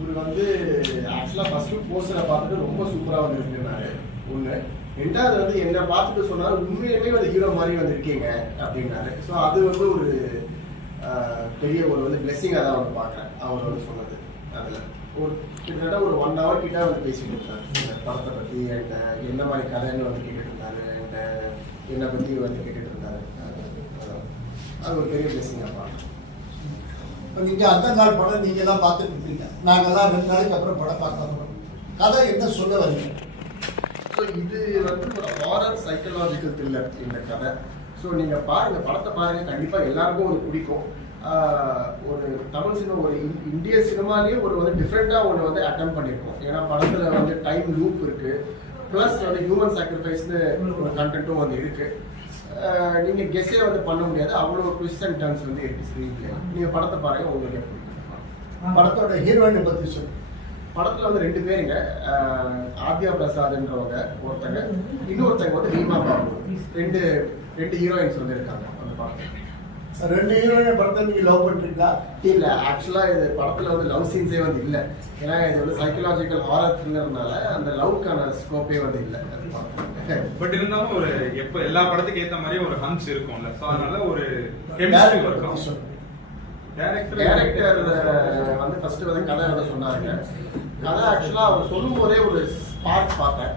இவர் வந்து ஆக்சுவலாக ஃபஸ்ட்டு போஸ்டரை பார்த்துட்டு ரொம்ப சூப்பராக வந்துருக்குனாரு ஒன்று. ரெண்டாவது வந்து என்னை பார்த்துட்டு சொன்னார் உண்மையிலுமே வந்து ஹீரோ மாதிரி வந்து இருக்கீங்க அப்படின்னாரு. ஸோ அது வந்து ஒரு பெரிய ஒரு வந்து பிளெஸ்ஸிங்காக தான் வந்து பார்க்குறேன் அவர் வந்து சொன்னது. அதில் ஒரு கிட்டத்தட்ட ஒரு 1 hour கிட்ட வந்து பேசிட்டு இருந்தார் இந்த படத்தை பற்றி. என்கிட்ட என்ன மாதிரி கதைன்னு வந்து கேட்டுட்டு இருந்தாரு, என்கிட்ட என்னை பற்றி வந்து கேட்டுட்டு இருந்தாரு. அது ஒரு பெரிய பிளெஸ்ஸிங்காக பார்க்குறேன். நீங்கள் அந்த நாள் படம் நீங்கள் தான் பார்த்துட்டு இருப்பீங்க, நாங்கள்லாம் 2 நாளைக்கு அப்புறம் படம் பார்க்க போகிறோம். கதை என்ன சொல்ல வரீங்க? ஸோ இது வந்து ஒரு ஹாரர் சைக்கலாஜிக்கல் த்ரில்லர் இந்த கதை. ஸோ நீங்கள் பாருங்கள், படத்தை பாருங்கள், கண்டிப்பாக எல்லாருக்கும் ஒரு பிடிக்கும். ஒரு தமிழ் சினிமா, ஒரு இந்திய சினிமாலேயே ஒரு வந்து டிஃப்ரெண்ட்டாக ஒன்று வந்து அட்டம் பண்ணியிருக்கோம். ஏன்னா படத்தில் வந்து டைம் லூப் இருக்குது, ப்ளஸ் வந்து ஹியூமன் சாக்ரிஃபைஸ்னு ஒரு கண்டென்ட்டும் வந்து இருக்குது. நீங்கள் கெஸ்ஸே வந்து பண்ண முடியாது, அவ்வளோ ட்விஸ்ட் அண்ட் டர்ன்ஸ் வந்து இருக்குது ஸ்க்ரீன்லேயே. நீங்கள் படத்தை பாருங்கள், உங்களுக்கு பிடிக்கும். படத்தோட ஹீரோயினை பற்றி சொல்லு. படத்தில் வந்து 2 பேருங்க, ஆத்யா பிரசாத்ன்றவங்க ஒருத்தங்க, இன்னொருத்தங்க வந்து ரீமா பாபு. ரெண்டு ஹீரோயின்ஸ் வந்து இருக்காங்க அந்த படத்தில். 2 ஹீரோயினை படத்தை நீங்கள் லவ் பண்ணுறீங்களா? இல்லை, ஆக்சுவலாக இது படத்தில் வந்து லவ் சீன்ஸே வந்து இல்லை. ஏன்னா இது வந்து சைக்கலாஜிக்கல் ஹாரர் த்ரில்லர்னால அந்த லவ்க்கான ஸ்கோப்பே வந்து இல்லை. பட் இருந்தாலும் ஒரு எப்போ எல்லா படத்துக்கு ஏற்ற மாதிரி ஒரு ஹன்ஸ் இருக்கும்ல, ஸோ அதனால ஒரு கெமிஸ்ட்ரி இருக்கும். டைரக்டர் வந்து ஃபர்ஸ்ட் வந்து கதை வந்து சொன்னாங்க. கதை ஆக்சுவலாக அவர் சொல்லும் போதே ஒரு ஸ்பார்க் பார்த்தேன்.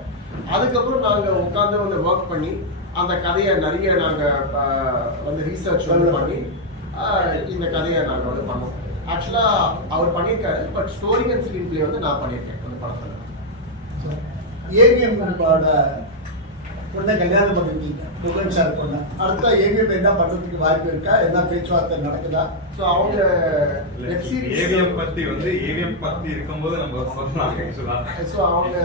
அதுக்கப்புறம் நாங்கள் உட்காந்து வந்து ஒர்க் பண்ணி அந்த கதையை நிறைய நாங்கள் வந்து ரீசர்ச் வந்து பண்ணி இந்த கதையை நாங்கள் வந்து பண்ணோம். ஆக்சுவலாக அவர் பண்ணியிருக்காரு, but story and screen play வந்து நான் பண்ணியிருக்கேன் அந்த படத்தில். ஏவிஎம் பொண்ணை கல்யாணம் பண்ணிருக்கீங்க, புகழ் சார் பொண்ணு. அடுத்த ஏவிஎம் என்ன பண்ணுறதுக்கு வாய்ப்பு இருக்கா? என்ன பேச்சுவார்த்தை நடக்குதா? ஸோ அவங்க வெப் சீரிஸ் ஏவிஎம் பற்றி இருக்கும்போது நம்ம சொல்லலாம். ஸோ அவங்க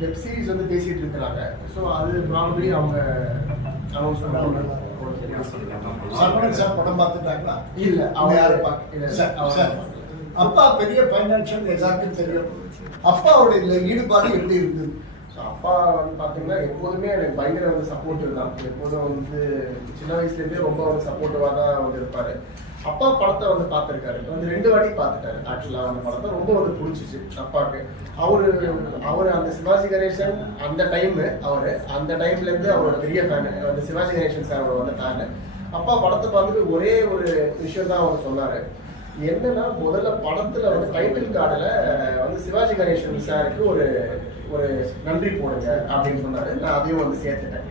வெப் சீரிஸ் வந்து பேசிட்டு இருக்கிறாங்க. ஸோ அது ப்ராபப்ளி அவங்க அனௌன்ஸ் பண்ணுவாங்க. சரவணன் சார் படம் பார்த்துட்டாங்களா? இல்லை, அவங்க யாரும் பார்க்க. அப்பா பெரிய ஃபைனான்ஷியல் எல்லாருக்கும் தெரியும். அப்பாவோட ஈடுபாடு எப்படி இருந்தது? ஸோ அப்பா வந்து பார்த்தீங்கன்னா எப்போதுமே எனக்கு பயங்கர வந்து சப்போர்ட்டிவ் தான். எப்போதும் வந்து சின்ன வயசுலேருந்தே ரொம்ப வந்து சப்போர்ட்டிவாக தான் வந்து இருப்பார். அப்பா படத்தை வந்து பார்த்துருக்காரு, வந்து 2 வாட்டி பார்த்துட்டாரு. ஆக்சுவலாக அந்த படத்தை ரொம்ப வந்து பிடிச்சிச்சு அப்பாவுக்கு. அவர் அந்த சிவாஜி கணேசன் அந்த டைமு, அந்த டைம்லேருந்து அவரோட பெரிய ஃபேனு, அந்த சிவாஜி கணேசன் சாரோட வந்து ஃபேனு. அப்பா படத்தை பார்த்துட்டு ஒரே ஒரு விஷயம் தான் அவர் சொன்னார். என்னன்னா, முதல்ல படத்துல வந்து டைட்டில் கார்டுல வந்து சிவாஜி கணேசன் சாருக்கு ஒரு நன்றி போடுங்க அப்படின்னு சொன்னாரு. நான் அதையும் வந்து சேர்த்துட்டேன்.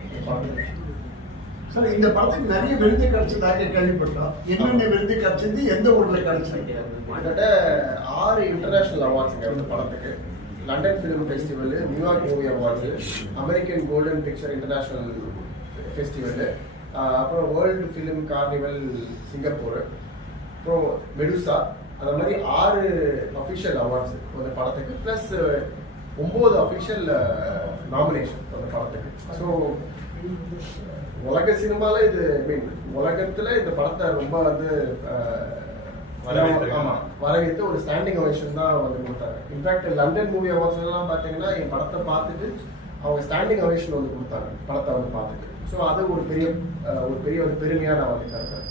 சார், இந்த படத்துக்கு நிறைய விருது கிடைச்சதாக கேள்விப்பட்டோம். என்னென்ன விருது கிடைச்சது, எந்த ஊர்ல கிடைச்சிருக்கு? கிட்டத்தட்ட 6 இன்டர்நேஷனல் அவார்ட்ஸுங்க இந்த படத்துக்கு. London film festival, New York movie awards, American golden picture international festival, அப்புறம் வேர்ல்டு ஃபிலிம் கார்னிவல் சிங்கப்பூர், அப்புறம் மெடுசா. அந்த மாதிரி 6 அஃபிஷியல் அவார்ட்ஸ் அந்த படத்துக்கு, ப்ளஸ் 9 அஃபிஷியல் நாமினேஷன் அந்த படத்துக்கு. ஸோ உலக சினிமாவில் இது மீன் உலகத்தில் இந்த படத்தை ரொம்ப வந்து வரவேற்று ஒரு ஸ்டாண்டிங் அவேஷன் தான் வந்து கொடுத்தாங்க. இன்ஃபேக்ட் லண்டன் மூவி அவார்ட்ஸ் எல்லாம் பார்த்தீங்கன்னா என் படத்தை பார்த்துட்டு அவங்க ஸ்டாண்டிங் அவேஷன் வந்து கொடுத்தாங்க படத்தை வந்து பார்த்துட்டு. ஸோ அது ஒரு பெரிய ஒரு பெருமையாக நான் வந்து கருதுறேன்.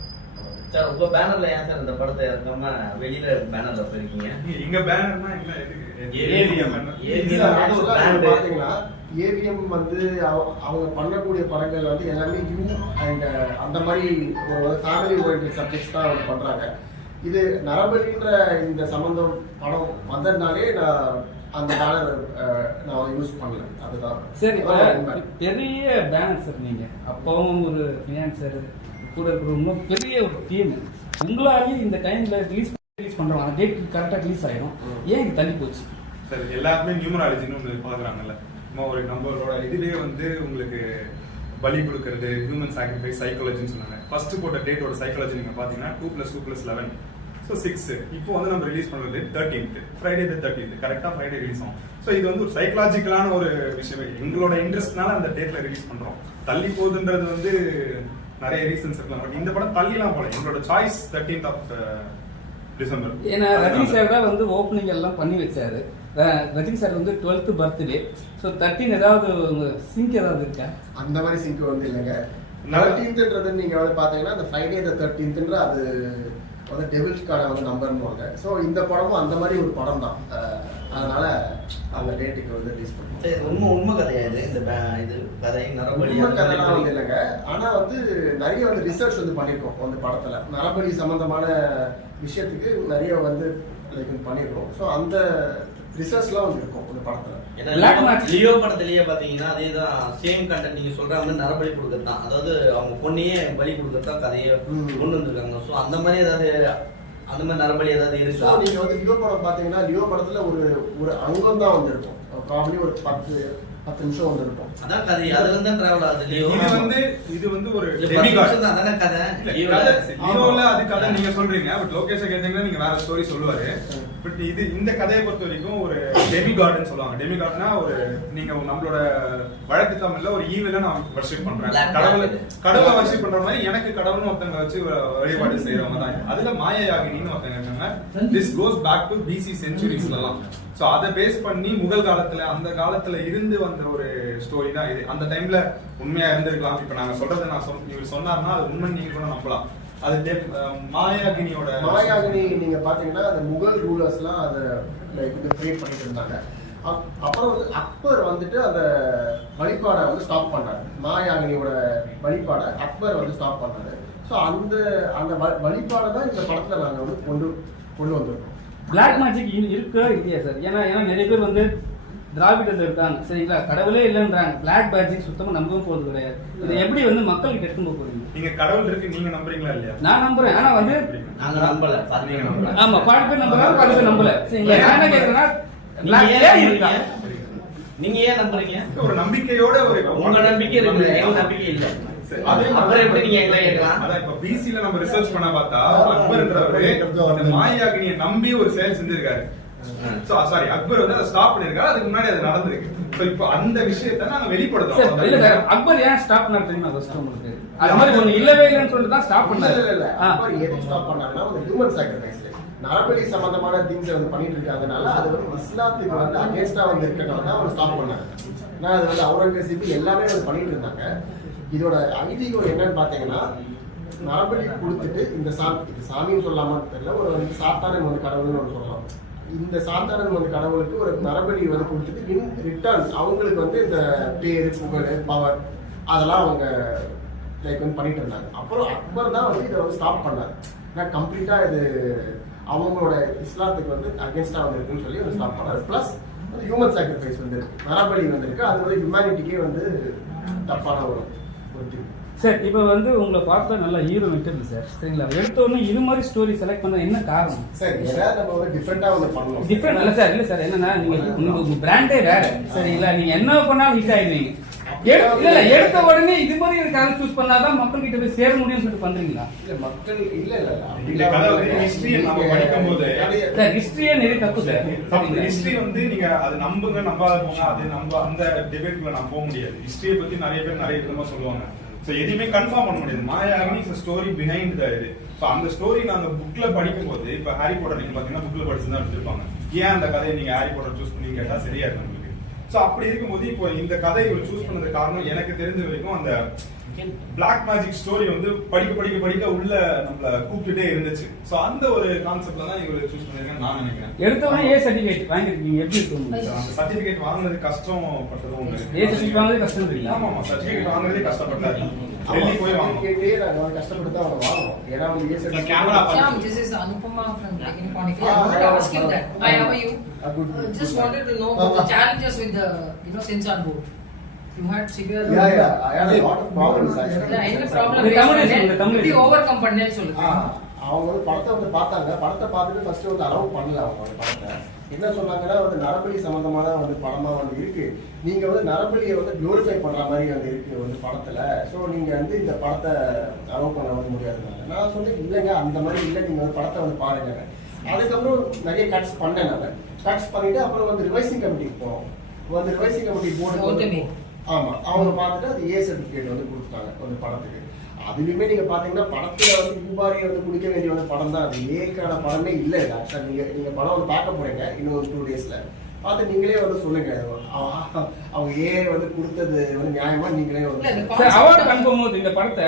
சார், உங்க பேனர்ல ஏன் சார் இந்த படத்தை இறக்காம வெளியில பேனர்ல போயிருக்கீங்க? எங்க பேனர்னா என்ன? பாத்தீங்கன்னா ஏவிஎம் வந்து அவங்க பண்ணக்கூடிய படங்கள் வந்து எல்லாமே யூ அண்ட் அந்த மாதிரி ஒரு ஃபேமிலி ஓரியன்டட் சப்ஜெக்ட்ஸ் தான் அவங்க பண்றாங்க. இது நரபலின்ற இந்த சம்பந்தம் படம் வந்ததுனாலே நான் அந்த பேனர் நான் யூஸ் பண்ணல. அதுதான் சரி. பெரிய பேனர் சார், நீங்க அப்பவும் ஒரு ஃபினான்சர் கூட இருக்கிற இன்னும் பெரிய ஒரு டீம், உங்களாலேயும் இந்த டைம்ல ரிலீஸ் பண்றோம், அந்த டேட் கரெக்டாக ரிலீஸ் ஆயிடும், ஏன் இது தள்ளி போச்சு சார்? எல்லாருமே நியூமராலஜின்னு ஒன்று பார்க்குறாங்கல்ல. நம்மளோட இதுலேயே வந்து உங்களுக்கு பலி கொடுக்கறது, ஹியூமன் சாக்ரிஃபைஸ், சைக்காலஜின்னு சொன்னாங்க. ஃபர்ஸ்ட் போட்ட டேட்டோட சைக்காலஜி நீங்கள் பார்த்தீங்கன்னா 2 + 2 + 11, ஸோ 6. இப்போ வந்து நம்ம ரிலீஸ் பண்ணுறது 13th, ஃப்ரைடே 13th, கரெக்டாக ஃப்ரைடே ரிலீஸ் ஆகும். ஸோ இது வந்து ஒரு சைக்கலாஜிக்கலான ஒரு விஷயமே. எங்களோட இன்ட்ரெஸ்ட்னால அந்த டேட்டில் ரிலீஸ் பண்ணுறோம். தள்ளி போகுதுன்றது வந்து நிறைய ரீசன்ஸ் இருக்கலாம். பட் இந்த படம் தள்ளிலாம் போல, எங்களோட சாய்ஸ் 13th டிசம்பர். ஏன்னா ரஜினி சார் தான் வந்து ஓப்பனிங் எல்லாம் பண்ணி வச்சாரு. ரஜினி சார் வந்து 12th பர்த்டே, ஸோ 13 ஏதாவது சிங்க் ஏதாவது இருக்கா? அந்த மாதிரி சிங்க் வந்து இல்லைங்க. 13th நீங்க வந்து பாத்தீங்கன்னா அந்த ஃப்ரைடே 13th அது வந்து டெவில்ஸ்க்கான வந்து நம்பர்னுவாங்க. ஸோ இந்த படமும் அந்த மாதிரி ஒரு படம் தான். அதனால அந்த டேட்டுக்கு வந்து ரிலீஸ் பண்ணுவோம். உண்மை கதையா இது? இந்த இது கதை நரபலி உண்மை கதைலாம் வந்து இல்லைங்க. ஆனால் வந்து நிறைய வந்து ரிசர்ச் வந்து பண்ணியிருக்கோம் அந்த படத்தில். நரபலி சம்மந்தமான விஷயத்துக்கு நிறைய வந்து லைக் பண்ணியிருக்கோம். ஸோ அந்த ரிசர்ச்லாம் வந்து இருக்கும் அந்த படத்தில். லியோ படத்திலேயே பாத்தீங்கன்னா அதேதான் சேம் கண்டென்ட் நீங்க சொல்ற மாதிரி நரபலி கொடுக்கறது தான். அதாவது அவங்க பொண்ணையே பலி கொடுக்கறது தான் கதையை கொண்டு வந்திருக்காங்க. ஸோ அந்த மாதிரி ஏதாவது அந்த மாதிரி நரபலி ஏதாவது இருக்கா? நீங்க வந்து லியோ படம் பாத்தீங்கன்னா லியோ படத்துல ஒரு அங்கம் தான் வந்து இருக்கும். ப்ராபபிலி ஒரு 10 நிமிஷம் வந்து இருக்கும். அதான் கதை, அதுல இருந்து டிராவல் ஆகுது. லியோ இது வந்து ஒரு டெமிகாட் தான். அதான கதை. லியோல அது கதை நீங்க சொல்றீங்க. பட் லோகேஷ் கேட்டீங்கன்னா நீங்க வேற ஸ்டோரி சொல்லுவாரு. பட் இது இந்த கதையை பொறுத்த வரைக்கும் ஒரு டெமிகாட்னு சொல்லுவாங்க. டெமிகாட்னா ஒரு நீங்க நம்மளோட வழக்கு தமிழ்ல ஒரு ஈவில நான் வர்ஷிப் பண்றேன். கடவுளை வர்ஷிப் பண்ற மாதிரி எனக்கு கடவுள்னு ஒருத்தங்க வச்சு வழிபாடு செய்யறவங்க தான். அதுல மாயாயாகினின்னு ஒருத்தங்க இருக்காங்க. This goes back to BC செஞ்சுரிஸ்லாம். சோ அதை பேஸ் பண்ணி முகல் காலத்துல அந்த காலத்துல இருந்து வந்த ஒரு ஸ்டோரி தான் இது. அந்த டைம்ல உண்மையா இருந்திருக்கலாம். இப்ப நாங்க சொல்றதை இவர் சொன்னார்னா அது உண்மை நீங்க கூட நம்பலாம். அது மாயாகினி நீங்க பாத்தீங்கன்னா அந்த முகல் ரூலர்ஸ்லாம் அதை லைக் வந்து கிரியேட் பண்ணிட்டு இருந்தாங்க. அப்புறம் வந்து அக்பர் வந்துட்டு அந்த வழிபாடை வந்து ஸ்டாப் பண்ணாரு. மாயாகினியோட வழிபாடை அக்பர் வந்து ஸ்டாப் பண்ணாரு. ஸோ அந்த வழிபாடை தான் இந்த படத்துல நாங்க வந்து கொண்டு வந்திருக்கோம். பிளாக் மேஜிக் இருக்கா இல்லையா சார்? ஏன்னா நிறைய பேர் வந்து திராவிடத்தில் இருக்காங்க, சரிங்களா, கடவுளே இல்லைன்றாங்க. பிளாக் மேஜிக் சுத்தமா நம்பவும் போறது கிடையாது. இது எப்படி வந்து மக்களுக்கு எடுத்து போறீங்க? நீங்க கடவுள் இருக்கு நீங்க நம்புறீங்களா இல்லையா? நான் நம்புறேன். ஆனா வந்து நாங்க நம்பல. ஆமா, பாதி பேர் நம்புறாங்க, பாதி பேர் நம்பல. சரிங்களா, நான் என்ன கேக்குறேன்னா நீங்க ஏன் நம்புறீங்க? ஒரு நம்பிக்கையோட உங்க நம்பிக்கை இருக்கு, எங்க நம்பிக்கை இல்ல. அப்புறம் எப்படி நீங்க எங்களை கேட்கலாம்? அதான் இப்ப பிசில நம்ம ரிசர்ச் பண்ண பார்த்தா அக்பர்ன்றவரு மாயாகினியை நம்பி ஒரு செயல் செஞ்சிருக்காரு. சாரி, அக்பர் வந்து அதை ஸ்டாப் பண்ணிருக்காரு. அதுக்கு முன்னாடி அது நடந்திருக்கு. சோ இப்போ அந்த விஷயத்தை நாங்க வெளிப்படுத்துறோம். இல்ல சார், அக்பர் ஏன் ஸ்டாப் பண்ணாரு தெரியுமா? ஃபர்ஸ்ட் உங்களுக்கு அது மாதிரி ஒண்ணு இல்லவே இல்லைன்னு சொல்லிட்டு தான் ஸ்டாப் பண்ணாரு. இல்ல அக்பர் எதுக்கு ஸ்டாப் பண்ணாருன்னா ஒரு ஹியூமன் சாக்ரிஃபைஸ் நரபலி சம்பந்தமான திங்ஸ் வந்து பண்ணிட்டு இருக்காதனால அது வந்து இஸ்லாத்துக்கு வந்து அகேன்ஸ்டா வந்து இருக்கனால தான் அவர் ஸ்டாப் பண்ணாரு. நான் அது வந்து அவுரங்கசீப் எல்லாமே வந்து பண்ணிட்டு இருந்தாங்க. இதோட ஐதீகம் என்னன்னு பாத்தீங்கன்னா நரபலி கொடுத்துட்டு இந்த சாமின்னு சொல்லாமன்னு தெரியல, ஒரு வந்து சாத்தானன் வந்து கடவுள்னு ஒரு சொல்லலாம். இந்த சாத்தானன் வந்து கடவுளுக்கு ஒரு நரபலி வந்து கொடுத்துட்டு இன் ரிட்டர்ன் அவங்களுக்கு வந்து இந்த பேரு புகழ் பவர் அதெல்லாம் அவங்க லைக் வந்து பண்ணிட்டு இருந்தாங்க. அப்புறம் அக்பர் தான் வந்து இதை வந்து ஸ்டாப் பண்ணார். ஏன்னா கம்ப்ளீட்டா இது அவங்களோட இஸ்லாத்துக்கு வந்து அகேன்ஸ்டா வந்து இருக்குன்னு சொல்லி வந்து ஸ்டாப் பண்ணார். பிளஸ் வந்து ஹியூமன் சாக்ரிஃபைஸ் வந்து இருக்கு, நரபலி வந்திருக்கு. அது வந்து ஹியூமனிட்டிக்கே வந்து தப்பான ஒரு திங். சார் இப்போ வந்து உங்களை பார்த்தா நல்லா ஹீரோ விட்டுருக்கு சார், சரிங்களா? எடுத்தோடனே இது மாதிரி ஸ்டோரி செலக்ட் பண்ண என்ன காரணம் சார்? ஏதாவது நம்ம வந்து டிஃப்ரெண்டா வந்து பண்ணணும். டிஃப்ரெண்ட் இல்லை சார், இல்லை சார், என்னன்னா நீங்க உங்க பிராண்டே வேற, சரிங்களா? நீங்க என்ன பண்ணாலும் ஹிட் ஆயிடுவீங்க. இல்ல எடுத்த உடனே இது மாதிரி ஒரு கதை சூஸ் பண்ணாதான் மக்கள் கிட்ட போய் சேர முடியும்னு சொல்லிட்டு பண்றீங்களா? இல்ல மக்கள் இல்ல இந்த கதை வந்து ஹிஸ்டரியை நம்ம படிக்கும்போது சார் ஹிஸ்டரியே நிறைய தப்பு சார். ஹிஸ்டரி வந்து நீங்க அது நம்புங்க நம்பாத போங்க, அது நம்ம அந்த டிபேட்ல நான் போக முடியாது. ஹிஸ்டரியை பத்தி நிறைய பேர் நிறைய விதமா சொல்லுவாங்க. சோ எதுவுமே கன்ஃபார்ம் பண்ண முடியாது. மாயாகினி இஸ் ஸ்டோரி பிஹைண்ட் த இது. சோ அந்த ஸ்டோரி நாங்க புக்ல படிக்கும்போது இப்ப ஹாரி பாட்டர் நீங்க பாத்தீங்கன்னா புக்ல படிச்சு தான் எடுத்திருப்பாங்க. ஏன் அந்த கதையை நீங்க ஹாரி பாட்டர் சூஸ் பண்ணி கேட்டா சரியா இருக்கும் உங்களுக்கு. சோ அப்படி இருக்கும்போது இப்போ இந்த கதை இவர் சூஸ் பண்ணது காரணம் எனக்கு தெரிஞ்ச வரைக்கும் அந்த பிளாக் மேஜிக் ஸ்டோரி வந்து படிக்க உள்ள நம்மள கூப்பிட்டுட்டே இருந்துச்சு. சோ அந்த ஒரு கான்செப்ட்ல தான் இவர் சூஸ் பண்ணிருக்கேன்னு நான் நினைக்கிறேன். எடுத்தவனே ஏ சர்டிபிகேட் வாங்கிருக்கீங்க, எப்படி இருக்கும்? அந்த சர்டிபிகேட் வாங்குனது கஷ்டப்பட்டதும் உண்டு. ஏ சர்டிபிகேட் வாங்குறது கஷ்டம் இல்ல? ஆமா சர்டிபிகேட் வாங்குறதே கஷ்டப்பட்டாரு. டெல்லி போய் வாங்குறதே நான் கஷ்டப்பட்டு தான் வாங்குவோம். ஏன்னா ஏ certificate camera This is Anupama from Iconic. I wanted to ask you that. Hi, how are you? Just wanted to know about the challenges with the censor board. You had severe. Yeah. I had a lot of problems actually. Any problem? Tamil. Overcome பண்ணேன்னு சொல்லுங்க. அவங்க வந்து படத்தை வந்து பார்த்தாங்க. படத்தை பார்த்துட்டு first வந்து அலோவ் பண்ணல. அவங்க வந்து படத்தை என்ன சொன்னாங்கன்னா வந்து நரபலி சம்பந்தமான வந்து படமா வந்து இருக்கு, நீங்க வந்து நரபலியை வந்து குளோரிஃபை பண்ற மாதிரி வந்து இருக்கு வந்து படத்துல. ஸோ நீங்க வந்து இந்த படத்தை அலோவ் பண்ண வந்து முடியாதுனாங்க. நான் சொன்னேன் இல்லைங்க அந்த மாதிரி இல்லை, நீங்க வந்து படத்தை வந்து பாருங்க. அதுக்கப்புறம் நிறைய கட்ஸ் பண்ணேன். நாங்கள் கட்ஸ் பண்ணிட்டு அப்புறம் வந்து ரிவைசிங் கமிட்டிக்கு போனோம். வந்து ரிவைசிங் கமிட்டி போர்டு ஆமா அவங்க பார்த்துட்டு அது ஏ சர்டிபிகேட் வந்து கொடுத்தாங்க வந்து படத்துக்கு. அதுலயுமே நீங்க பாத்தீங்கன்னா படத்துல வந்து இவ்வாறு வந்து குடிக்க வேண்டிய வந்து படம் தான். அது ஏற்கான படமே இல்லை. ஆக்சுவலா நீங்க படம் வந்து பார்க்க போறீங்க இன்னும் ஒரு 2 daysல. பார்த்து நீங்களே வந்து சொல்லுங்க அவங்க ஏன் வந்து கொடுத்தது வந்து நியாயமா நீங்களே வந்து இல்ல, இந்த சார் அவார்டு அனுப்பும்போது இந்த படத்தை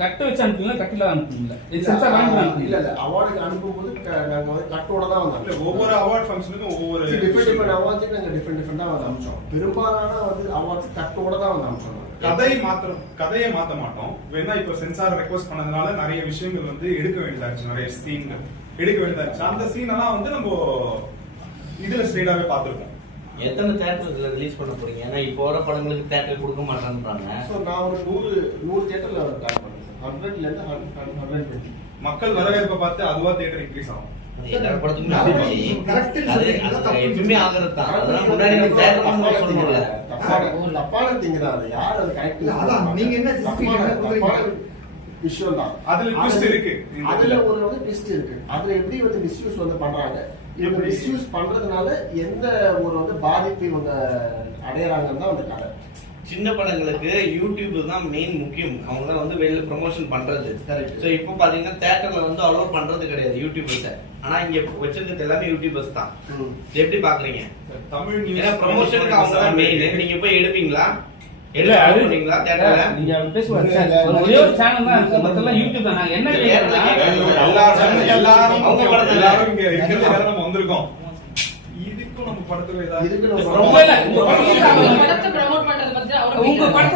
கட்டு வச்சு அனுப்புவீங்களா கட்டில அனுப்புவீங்களா இது சென்சார் வாங்கி இல்ல அனுப்புவீங்களா இல்ல அவார்டுக்கு அனுப்பும்போது நாங்க வந்து கட்டோட தான் வந்து இல்ல ஒவ்வொரு அவார்ட் ஃபங்க்ஷனுக்கும் ஒவ்வொரு டிஃபரெண்ட் அவார்ட்ஸுக்கு நாங்க டிஃபரெண்டா வந்து அனுப்பிச்சோம். பெரும்பாலான வந்து அவார்ட்ஸ் கட்டோட தான் வந்து அனுப்பிச்சோம். கதையை மாத்த மாட்டோம். வேணா இப்ப சென்சார் ரெக்வஸ்ட் பண்ணதுனால நிறைய விஷயங்கள் வந்து எடுக்க வேண்டியதா இருந்துச்சு, நிறைய சீன்கள் எடுக்க வேண்டியதா இருந்துச்சு. அந்த சீன் எல்லாம் வந்து நம்ம இதுல ஸ்ட்ரெயிட்டாவே பார்த்திருப்போம். எத்தனை தியேட்டர் இதுல ரிலீஸ் பண்ண போறீங்க? ஏன்னா இப்போ வர படங்களுக்கு தியேட்டர் கொடுக்க மாட்டாங்கன்றாங்க. ஸோ நான் ஒரு 100 தியேட்டர்ல பிளான் பண்ணேன். 100ல இருந்து 120. மக்கள் வரவேற்பை பார்த்து அதுவா தியேட்டர் இன்க்ரீஸ் ஆகும். அது எல்லா படத்துக்குமே அது எப்பவுமே ஆகிறது தான். அதெல்லாம் முன்னாடி நம்ம தியேட்டர் வந்து சொல்லணும்ல. தப்பான திங்க தான் அது. யார் அது கரெக்ட் அதான் நீங்க என்ன விஷயம் தான். அதுல ட்விஸ்ட் இருக்கு. அதுல ஒரு வந்து ட்விஸ்ட் இருக்கு. அதுல எப்படி வந்து மிஸ்யூஸ் வந்து பண்றாங்க, இவங்க மிஸ்யூஸ் பண்றதுனால எந்த ஒரு வந்து பாதிப்பு இவங்க அடையறாங்கன்னு தான் அந்த கதை. சின்ன படங்களுக்கு யூடியூப் தான் மெயின் முக்கியம். அவங்க தான் வந்து வெளியில ப்ரமோஷன் பண்றது. Correct. சோ இப்போ பாத்தீங்கன்னா தியேட்டர்ல வந்து அலோவ் பண்றது கிடையாது யூடியூபர்ஸ். ஆனா இங்க வச்சிருக்கிறது எல்லாமே யூடியூபர்ஸ் தான். இது எப்படி பாக்குறீங்க? தமிழ் ஏன்னா நியூஸ் ப்ரமோஷனுக்கு அவங்க தான் மெயின். நீங்க போய் எடுப்பீங்களா? இல்ல அது எடுப்பீங்களா தியேட்டர்ல? நீங்க அப்படி பேசுவாங்க சார். ஒரே ஒரு சேனல் தான் இருக்கு, மத்தெல்லாம் யூடியூப் தான். நாங்க என்ன கேக்குறோம்னா எல்லாரும் இங்க இருக்கிறதுக்காக நம்ம வந்திருக்கோம். இதுக்கும் நம்ம படத்துல ஏதாவது இதுக்கு நம்ம ரொம்ப இல்ல உங்க படம் release ஆகணும். படத்தை promote பண்றது பத்தி அவருக்கு உங்க படத்தை